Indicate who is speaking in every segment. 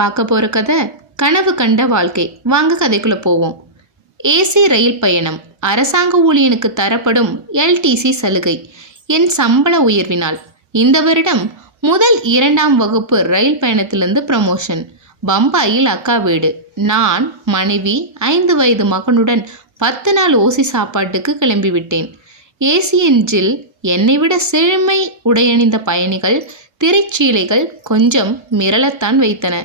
Speaker 1: பார்க்க போகிற கதை கனவு கண்ட வாழ்க்கை. வாங்க கதைக்குள்ளே போவோம். ஏசி ரயில் பயணம். அரசாங்க ஊழியனுக்கு தரப்படும் எல்டிசி சலுகை. என் சம்பள உயர்வினால். இந்த வருடம் முதல் இரண்டாம் வகுப்பு ரயில் பயணத்திலிருந்து ப்ரமோஷன் பம்பாயில் அக்கா வீடு. நான் மனைவி ஐந்து வயது மகனுடன் பத்து நாள் ஓசி சாப்பாட்டுக்கு கிளம்பிவிட்டேன் ஏசி என்ஜில் என்னை விட செழுமை உடையணிந்த பயணிகள் திரைச்சீலைகள் கொஞ்சம் மிரளத்தான் வைத்தன.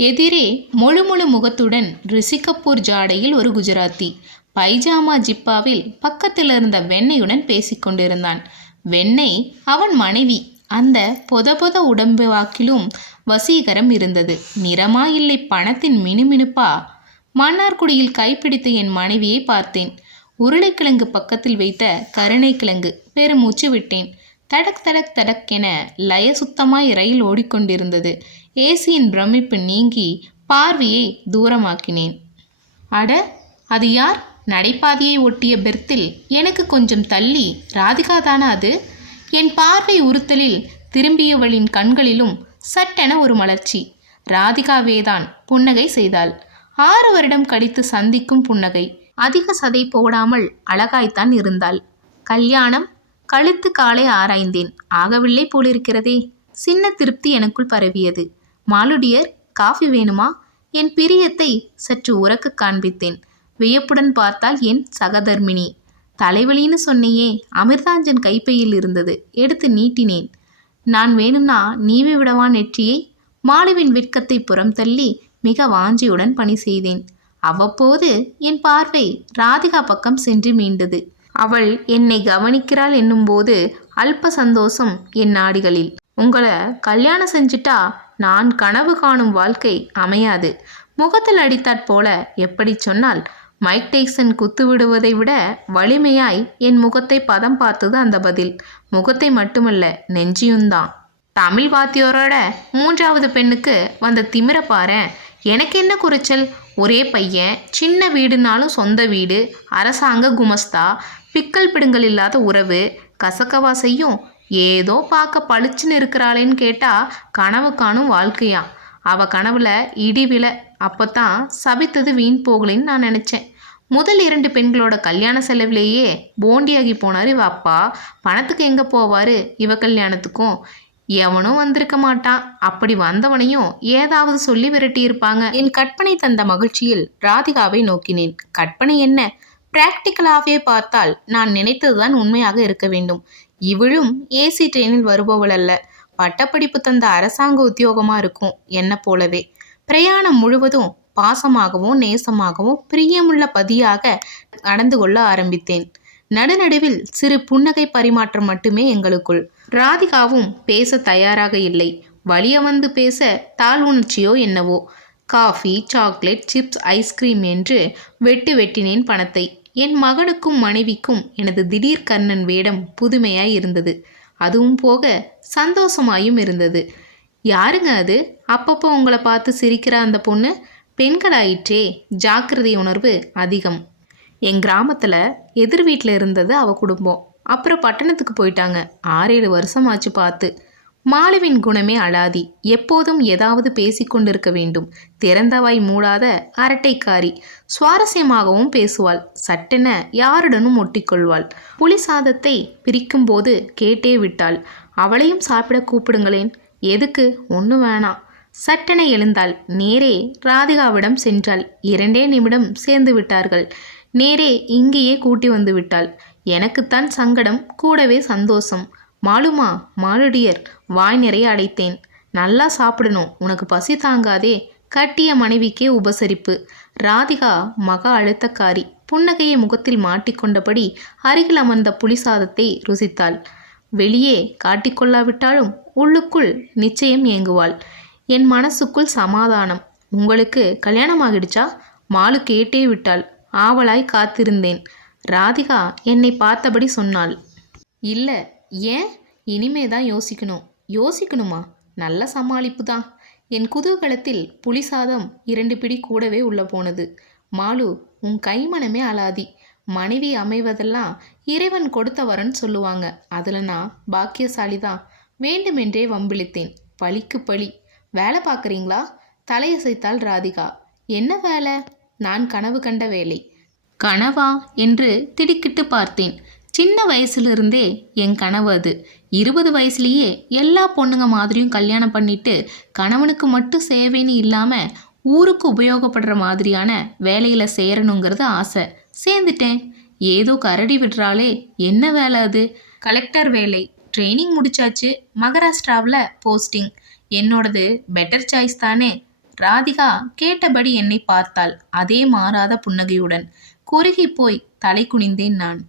Speaker 1: எதிரே முழு முகத்துடன் ரிஷி கபூர் ஜாடையில் ஒரு குஜராத்தி. பைஜாமா ஜிப்பாவில் பக்கத்தில் இருந்த வெண்ணையுடன் பேசிக்கொண்டிருந்தான் வெண்ணெய் அவன் மனைவி. அந்த பொத பொத உடம்பு வாக்கிலும் வசீகரம் இருந்தது. நிறமா இல்லை பணத்தின் மினுமினுப்பா? மன்னார்குடியில் கைப்பிடித்த என் மனைவியை பார்த்தேன். உருளைக்கிழங்கு பக்கத்தில் வைத்த கருணைக்கிழங்கு பெருமூச்சு விட்டேன். தடக் தடக் தடக் என லய சுத்தமாய் ரயில் ஓடிக்கொண்டிருந்தது. ஏசியின் பிரமிப்பு நீங்கி பார்வையை தூரமாக்கினேன். அட அது யார்? நடைபாதையை ஒட்டிய பெர்த்தில் எனக்கு கொஞ்சம் தள்ளி ராதிகா தானா அது? என் பார்வை உறுத்தலில் திரும்பியவளின் கண்களிலும் சட்டென ஒரு மலர்ச்சி. ராதிகாவேதான் புன்னகை செய்தாள். ஆறு வருடம் கழித்து சந்திக்கும் புன்னகை. அதிக சதை போடாமல் அழகாய்த்தான் இருந்தாள். கல்யாணம் கழுத்து காலை ஆராய்ந்தேன். ஆகவில்லை போலிருக்கிறதே. சின்ன திருப்தி எனக்குள் பரவியது. மாலுடியர் காஃபி வேணுமா? என் பிரியத்தை சற்று உறக்க காண்பித்தேன். வியப்புடன் பார்த்தால் என் சகதர்மினி. தலைவலின்னு சொன்னையே அமிர்தாஞ்சன் கைப்பையில் இருந்தது. எடுத்து நீட்டினேன். நான் வேணும்னா நீவி விடவா நெற்றியை? மாலுவின் வெட்கத்தை புறம் தள்ளி மிக வாஞ்சியுடன் பணி செய்தேன். அவ்வப்போது என் பார்வை ராதிகா பக்கம் சென்று மீண்டது. அவள் என்னை கவனிக்கிறாள் என்னும்போது அல்ப சந்தோஷம் என் நாடுகளில். உங்களை கல்யாணம் செஞ்சிட்டா நான் கனவு காணும் வாழ்க்கை அமையாது. முகத்தில் அடித்தாற் போல எப்படி சொன்னால் மைக் டைசன் குத்து விடுவதை விட வலிமையாய் என் முகத்தை பதம் பார்த்தது அந்த பதில். முகத்தை மட்டுமல்ல நெஞ்சியும்தான் தமிழ் வாத்தியோரோட மூன்றாவது பெண்ணுக்கு வந்த திமிர பாரேன். எனக்கு என்ன குறைச்சல்? ஒரே பையன் சின்ன வீடுனாலும் சொந்த வீடு அரசாங்க குமஸ்தா பிக்கல் பிடுங்கல் இல்லாத உறவு கசக்கவா செய்யும் ஏதோ பார்க்க பளிச்சுன்னு இருக்கிறாளேன்னு கேட்டால் கனவு காணும் வாழ்க்கையா. அவ கனவுல இடி விழ அப்போத்தான் சபித்தது வீண் போகலைன்னு நான் நினச்சேன். முதல் இரண்டு பெண்களோட கல்யாண செலவிலேயே போண்டியாகி போனார் இவ அப்பா. பணத்துக்கு எங்கே போவார் இவ கல்யாணத்துக்கும்? எவனும் வந்திருக்க மாட்டான். அப்படி வந்தவனையும் ஏதாவது சொல்லி விரட்டியிருப்பாங்க. என் கற்பனை தந்த மகிழ்ச்சியில் ராதிகாவை நோக்கினேன். கற்பனை என்ன? பிராக்டிக்கலாகவே பார்த்தால் நான் நினைத்ததுதான் உண்மையாக இருக்க வேண்டும். இவளும் ஏசி ட்ரெயினில் வருபவள் அல்ல பட்டப்படிப்பு தந்த அரசாங்க உத்தியோகமாக இருக்கும் என்ன போலவே. பிரயாணம் முழுவதும் பாசமாகவும் நேசமாகவும் பிரியமுள்ள பதியாக நடந்து கொள்ள ஆரம்பித்தேன். நடுநடுவில் சிறு புன்னகை பரிமாற்றம் மட்டுமே எங்களுக்குள். ராதிகாவும் பேச தயாராக இல்லை. வலிய வந்து பேச தாழ் உணர்ச்சியோ என்னவோ. காஃபி சாக்லேட் சிப்ஸ் ஐஸ்கிரீம் என்று வெட்டு வெட்டினேன் பணத்தை. என் மகனுக்கும் மனைவிக்கும் எனது திடீர் கர்ணன் வேடம் புதுமையாய் இருந்தது. அதுவும் போக சந்தோஷமாயும் இருந்தது. யாருங்க அது? அப்பப்போ உங்களை பார்த்து சிரிக்கிற அந்த பொண்ணு? பெண்களாயிற்றே ஜாக்கிரதை உணர்வு அதிகம். என் கிராமத்தில் எதிர் வீட்டில் இருந்தது அவ குடும்பம். அப்புறம் பட்டணத்துக்கு போயிட்டாங்க. ஆறேழு வருஷமாச்சு பார்த்து. மாலுவின் குணமே அழாதி எப்போதும் ஏதாவது பேசிக்கொண்டிருக்க வேண்டும். திறந்தவாய் மூடாத அரட்டைக்காரி. சுவாரஸ்யமாகவும் பேசுவாள். சட்டென யாருடனும் ஒட்டிக்கொள்வாள். புலி சாதத்தை பிரிக்கும்போது கேட்டே விட்டாள். அவளையும் சாப்பிட கூப்பிடுங்களேன். எதுக்கு? ஒன்று வேணாம். சட்டென எழுந்தாள். நேரே ராதிகாவிடம் சென்றாள். இரண்டே நிமிடம் சேர்ந்து விட்டார்கள். நேரே இங்கேயே கூட்டி வந்து விட்டாள். எனக்குத்தான் சங்கடம். கூடவே சந்தோஷம். மாலுமா மாலுடியர் வாய் நிறைய அடைத்தேன். நல்லா சாப்பிடணும். உனக்கு பசி தாங்காதே. கட்டிய மனைவிக்கே உபசரிப்பு. ராதிகா மகா அழுத்தக்காரி. புன்னகையை முகத்தில் மாட்டிக்கொண்டபடி அருகில் அமர்ந்த புலிசாதத்தை ருசித்தாள். வெளியே காட்டிக்கொள்ளாவிட்டாலும் உள்ளுக்குள் நிச்சயம் ஏங்குவாள். என் மனசுக்குள் சமாதானம். உங்களுக்கு கல்யாணம் ஆகிடுச்சா மாலு கேட்டே விட்டாள். ஆவலாய் காத்திருந்தேன். ராதிகா என்னை பார்த்தபடி சொன்னாள். இல்லை ஏன்? இனிமே தான் யோசிக்கணும். யோசிக்கணுமா? நல்ல சமாளிப்பு தான். என் குதூகலத்தில் புலிசாதம் இரண்டு பிடி கூடவே உள்ள போனது. மாலு உன் கைமனமே அலாதி. மனைவி அமைவதெல்லாம் இறைவன் கொடுத்த வரன்னு சொல்லுவாங்க. அதில் நான் பாக்கியசாலி தான் வேண்டுமென்றே வம்பிழுத்தேன். பழிக்கு பழி. வேலை பார்க்குறீங்களா? தலையசைத்தாள் ராதிகா. என்ன வேலை? நான் கனவு கண்ட வேலை. கனவா? என்று திடுக்கிட்டு பார்த்தேன். சின்ன வயசுலேருந்தே என் கனவு அது. இருபது வயசுலேயே எல்லா பொண்ணுங்க மாதிரியும் கல்யாணம் பண்ணிட்டு கணவனுக்கு மட்டும் சேவைன்னு இல்லாமல் ஊருக்கு உபயோகப்படுற மாதிரியான வேலையில் சேரணுங்கிறது ஆசை. சேர்ந்துட்டேன் ஏதோ கரடி விடுறாளே என்ன வேலை அது? கலெக்டர் வேலை. ட்ரைனிங் முடிச்சாச்சு. மகாராஷ்டிராவில் போஸ்டிங். என்னோடது பெட்டர் சாய்ஸ் தானே. ராதிகா கேட்டபடி என்னை பார்த்தாள். அதே மாறாத புன்னகையுடன். குறுகி போய் தலை குனிந்தேன் நான்.